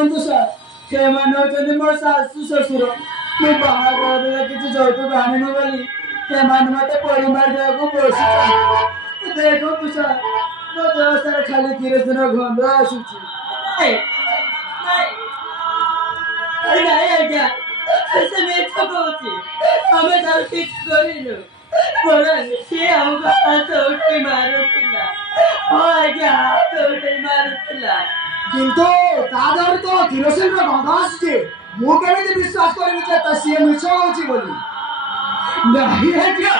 ଦେଖନ୍ତୁ ସାର୍, ସେମାନେ ହେଉଛନ୍ତି ମୋ ଶାଶୁ ଶ୍ୱଶୁର। ମୁଁ ବାହାଘରରେ କିଛି ଯୌତୁକ ଆଣିନି ବୋଲି ସେମାନେ ମତେ ପଡ଼ି ମାରିବାକୁ ବସିଛନ୍ତି। ଦେଖନ୍ତୁ ସାର୍, ମୋ ଦେହ ସାରା ଖାଲି କିରୋସିନ ଗନ୍ଧ ଆସୁଛି। ନାଇଁ ଆଜ୍ଞା, ସେ ମିଛ କହୁଛି। ଆମେ ତାକୁ କିଛି କରିନୁ। ସିଏ ଆମକୁ ହାତ ଉଠେଇ ମାରୁଥିଲା। ହଁ ଆଜ୍ଞା, ହାତ ଉଠେଇ ମାରୁଥିଲା। କିନ୍ତୁ ତା ଦେହରେ ତ କିରୋସିନର ଗନ୍ଧ ଆସୁଛି। ମୁଁ କେମିତି ବିଶ୍ୱାସ କରିବି ଯେ ସିଏ ମିଛ କହୁଛି ବୋଲି? ନାହିଁ ଆଜ୍ଞା,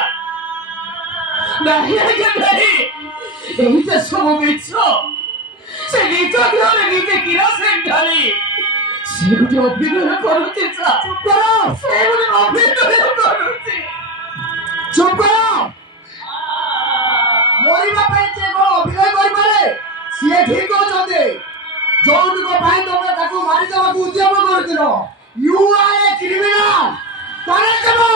ନାହିଁ ଆଜ୍ଞା, ନାହିଁ। ଏଇଟା ସବୁ ମିଛ। ସେ ନିଜ ଦେହରେ ନିଜେ କିରୋସିନ ଢାଳି ସେ ଗୋଟେ ଅଭିନୟ କରୁଛି ସାର୍। ଚୁପ୍ କର! ସେ ଗୋଟେ ଅଭିନୟ କରୁଛି। ଚୁପ୍ କର! ମରିବା ପାଇଁ ସେ କଣ ଅଭିନୟ କରିପାରେ? ସିଏ ଠିକ କହୁଛନ୍ତି। ଯୌତୁକ ପାଇଁ ତମେ ତାକୁ ମାରିଦେବାକୁ ଉଦ୍ୟମ କରୁଥିଲ। You are a criminal. Constable,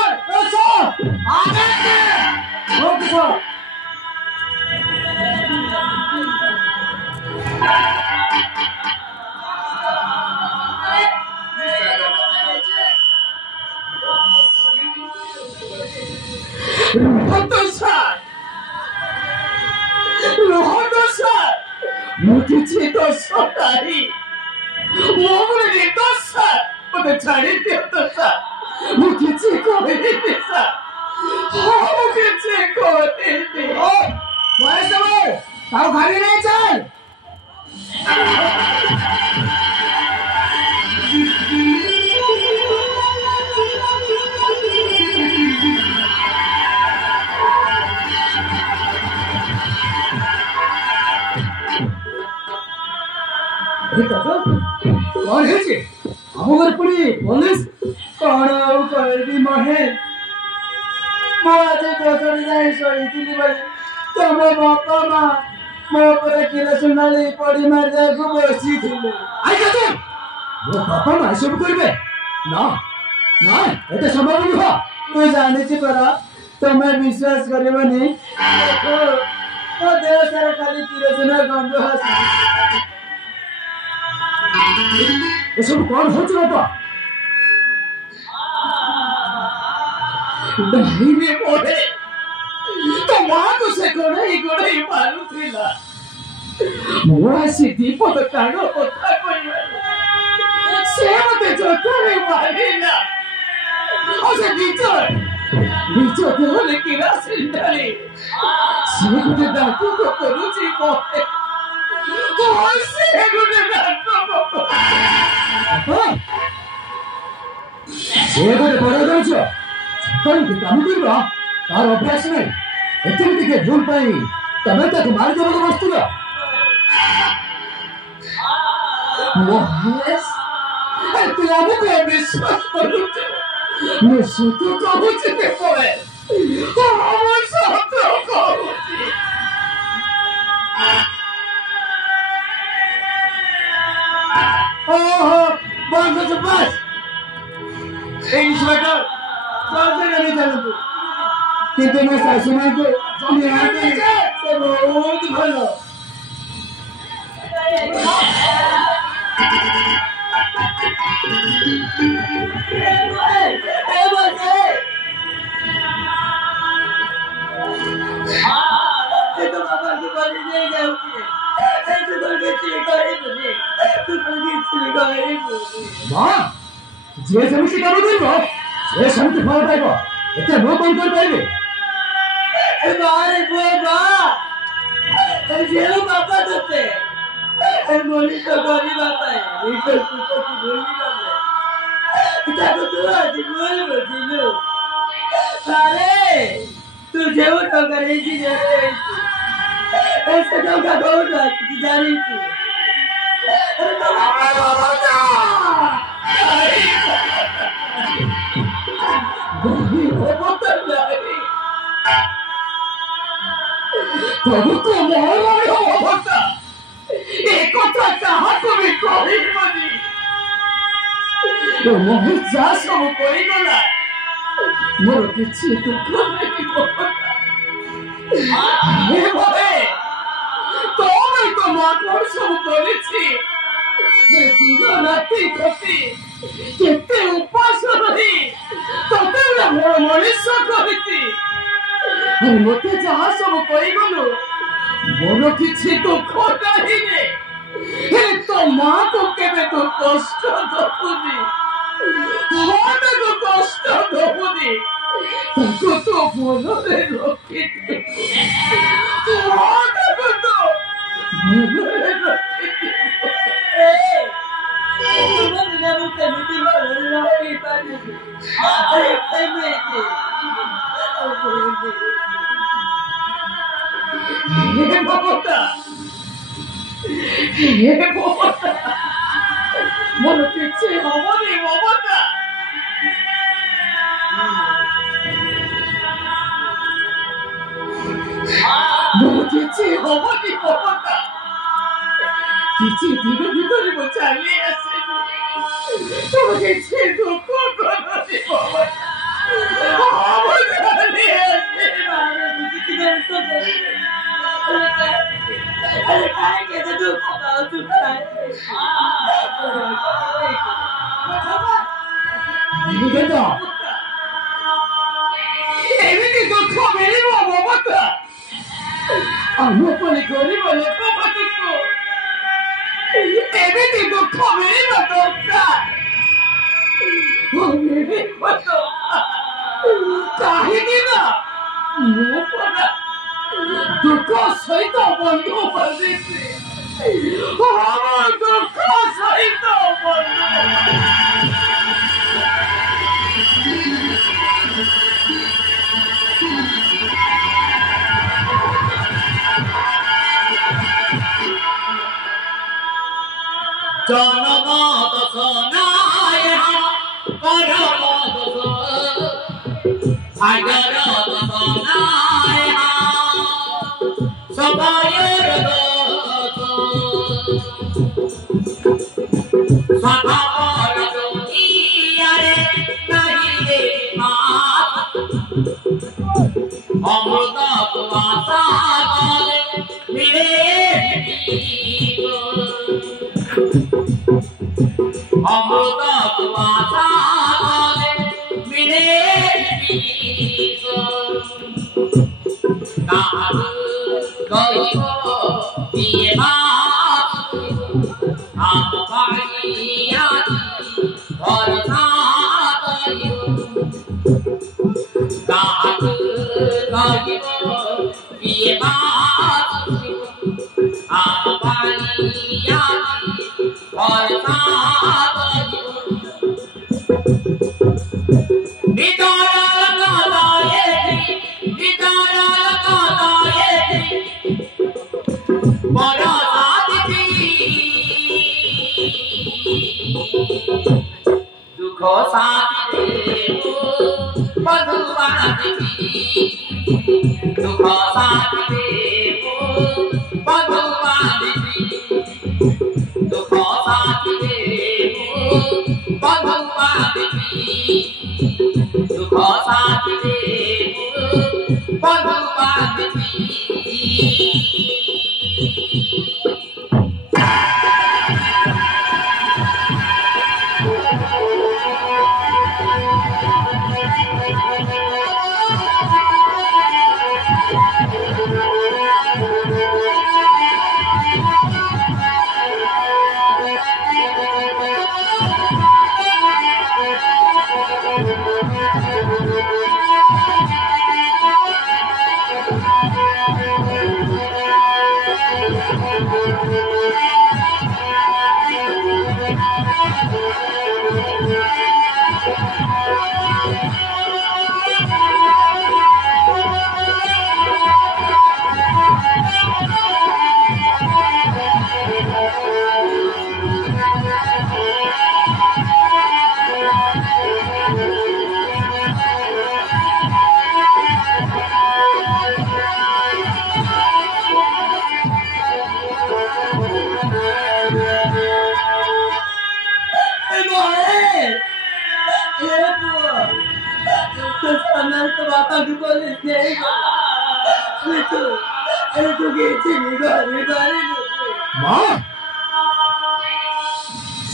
ମୁଁ କିଛି ଦୋଷ ନାହିଁ। ମୋ ଗୋଟେ ନିର୍ଦ୍ଦୋଷ ସାର୍। ମତେ ଛାଡ଼ି ଦିଅନ୍ତୁ ସାର୍। ମୁଁ କିଛି କହିନି ସାର୍। ମୁଁ କିଛି କହିନି। তাও গাড়ি নিয়ে চল। कौन है जी? हमर पुरी पुलिस कौन आउ कहबी महे। मो आज दोसर जाई सोईतिली बले तमे बापा मां मो पर किरोसिन ढाली पड़ी मार जाको बसी थिले। आई जा मो बापा मां सब करबे ना ना एते संभव नुह। मु जानि छी परा तमे विश्वास करबनी। देखो तो देह सारा खाली किरोसिन गंध आसी। ये सब कौन हो चुका था? नहीं रे मोरे, तो मां को से गोड़े मारू थिला। मुआ से दीपक काढो कथा कहबा से मते जोतरे मारिला। ओ से नीचे देहले किरोसिन ढाली से गुटे डाकू को करूची मोहे। ओ से गुटे डाकू को से गोटे बड़ा जाउछ तम के काम करबा तार अभ्यास नहीं। एते के भूल पाई तमे तक मार देबो वस्तु ला मोहेश तू हमको विश्वास करूछ। मैं सुतु कहूछ ते कोए हम सत्य कहूछ। ओहो बंद से बस इंस्पेक्टर चलते नहीं चलते किंतु मैं सासू मां को सुनियाते से बहुत भलो। तो बाबा की बड़ी नहीं जाती है। तू तो किसी करे नहीं। तू तो किसी करे नहीं। मां जे समिति काम करबो से समिति फल पाइबो। एते नो कोन कर पाइबे। ए बारे बाबा ए जेलो बाबा दते ए मोली तो गोरी बाबा है। ये तो तू तो गोरी बाबा है। इता तो तू आज गोरी बजिलो। अरे तू जेव तो करे जी रे। ऐसे तो का बहुत अच्छी जानी थी। अरे तो बाबा जा तब तो मोहन होता एक कथा काहाको भी कहबनी। तो मोहन जा सब कोई गला मोर किछि दुख नहीं होता। हे मोहे तो मैं तो मां को सब करेछि। ଦିନ ରାତି ଖଟି କେତେ ଉପାସ ରହି ତତେ ଗୋଟେ ମଣିଷ କରିଛି। ମତେ ଯାହା ସବୁ କହିଗଲୁ ମୋର କିଛି ଦୁଃଖ ନାହିଁ। ହେଲେ ତୋ ମାକୁ କେବେ ତୁ କଷ୍ଟ ଦବୁନି, ମନକୁ କଷ୍ଟ ଦବୁନି। ତାକୁ ତୁ ମନରେ ରଖିଥିବୁ, ମନକୁ ତୁ ମନରେ ରଖିଥିବୁ। ମୁଁ କେମିତି ଭଲରେ ରହିପାରିବି? କେମିତି? ହେ ମମତା, ହେ ମମତା, ମୋର କିଛି ହବନି ମମତା। ମୋର କିଛି ହବନି ମମତା। କିଛି ଦିନ ଭିତରେ ମୁଁ ଚାଲି ଆସିବି, ତୋର କିଛି ଦୁଃଖ କରନି ମମତା। ମୁଁ ଚାଲି ଆସିବି। अरे काय केलं तू खाऊ तू काय ଏମିତି ଦୁଃଖ ମିଳିବ ମମତା? ଆମ ପରି ଗରିବ ଲୋକମାନଙ୍କୁ ଏମିତି ଦୁଃଖ ମିଳିବା ଦରକାର। ମିଳିବ କାହିଁକି ନା ମୁଁ ପରା ଦୁଃଖ ସହିତ ବନ୍ଧୁ ବସିଛି। ଆମ ଦୁଃଖ ସହିତ ବନ୍ଧୁ। জনম দোষ নাই করম দোষ, ভাগ্যর দোষ নাই সবাইয়ের দোষ। স্বভাবর দুনিয়ারে নাহি রে মাত, অমৃত কুয়াশা জলে মিলে অমৃত কুয়াশা জলে মিলে কাহারু গরিব দিয়ে মাত আমারিয়া ভরসা করিব। কাহারু গরিব দিয়ে মাত আমারিয়া ভরসা করিব। दुख साथी बंधुआ दुख साथी बंधुआ दुख साथी बंधुआ दुख साथी बंधुआ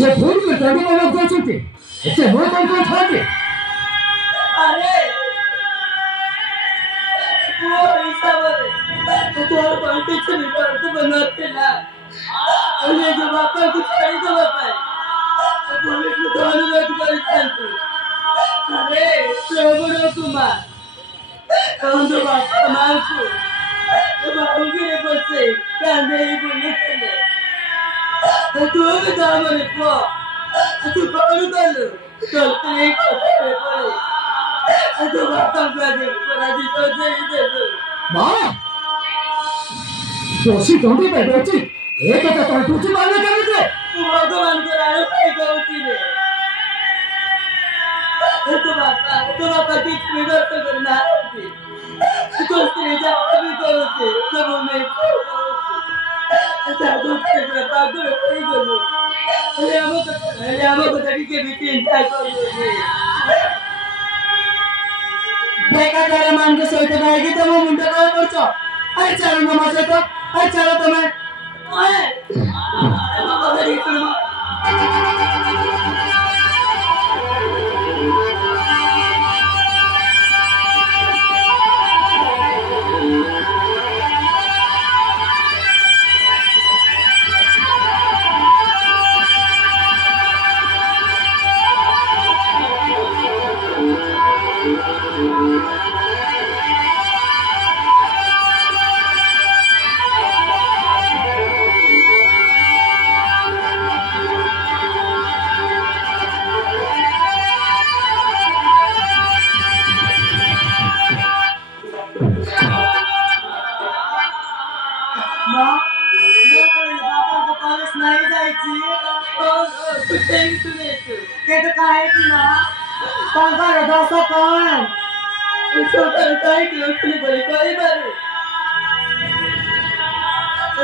ସେ ଭୁଲ କରି ତାଙ୍କୁ ମନା କରୁଛନ୍ତି ଏତେ ମୋ କଣ ଥାନ୍ତି अरे वो हिसाब तो और कुछ नहीं करते बनाते ना अरे जो बापा कुछ नहीं तो बापा पुलिस को तो अनुरोध करते अरे प्रभु कुमार कौन तो बापा मार को तो बाबू के बसे कांदे ही बोले थे तू भी दाम रे पो तू कौन कर चलते नहीं करते पड़े तो बापा का दे पराजी तो दे दे ମା ଦୋଷୀ ଦଣ୍ଡି ପାଇବେ ଅଛି ଏ କଥା ତମେ ବୁଝି ପାରିଲେ କେମିତି तू भगवान को राणो कहीं कहती रे तो बापा किस में तो करना होती तो स्त्री जाओ भी करोगे सब मैं ऐसा तो तेरे पागल कोई करो अरे हमको तरीके भी चिंता करोगे देखा तेरे मान के सोते रहेगी तो वो मुंडे का परचो अरे चलो ना मजे तो अरे चलो तुम्हें ओए अरे इतना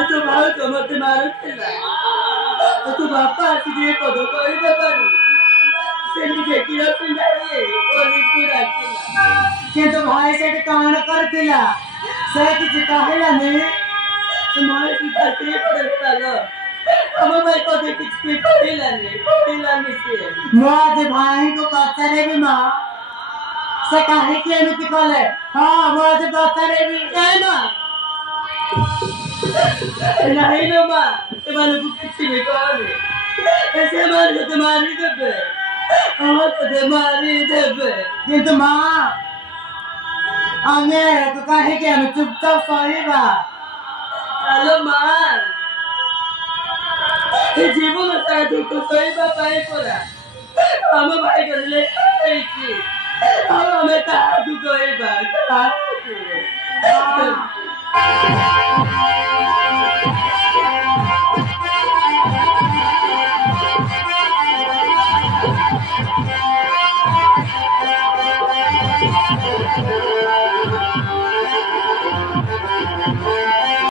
तो भाव कमते मारो तो बापा तुझे पदो कोई बाबारू सेंटी जेकीरा पिंडारी ओली पूरा किला କିନ୍ତୁ ଭାଇ ସେଠି କଣ କରିଥିଲା ସେ କିଛି କହିଲାନି तुम्हारे पिता से पड़ता लो हम भाई को देख कुछ पढ़िलानी से ମୁଁ ଆଜି ଭାଇଙ୍କୁ ପଚାରିବି ମା ସେ କାହିଁକି ଏମିତି କଲେ ହଁ ମୁଁ ଆଜି ପଚାରିବି नहीं माँ नहीं ना माँ तुम्हारे को कुछ नहीं कहोगे ऐसे मार को तुम्हारी दबे हम तो तुम्हारी दबे କିନ୍ତୁ ମା ଆମେ ତୁ କାହିଁକି ଆମେ ଚୁପଚାପ ସହିବା हेलो माँ ये जीवन सारा दुख सही बापाई पड़ा हम भाई कर ले ऐसी हम हमें कहा दुख है बात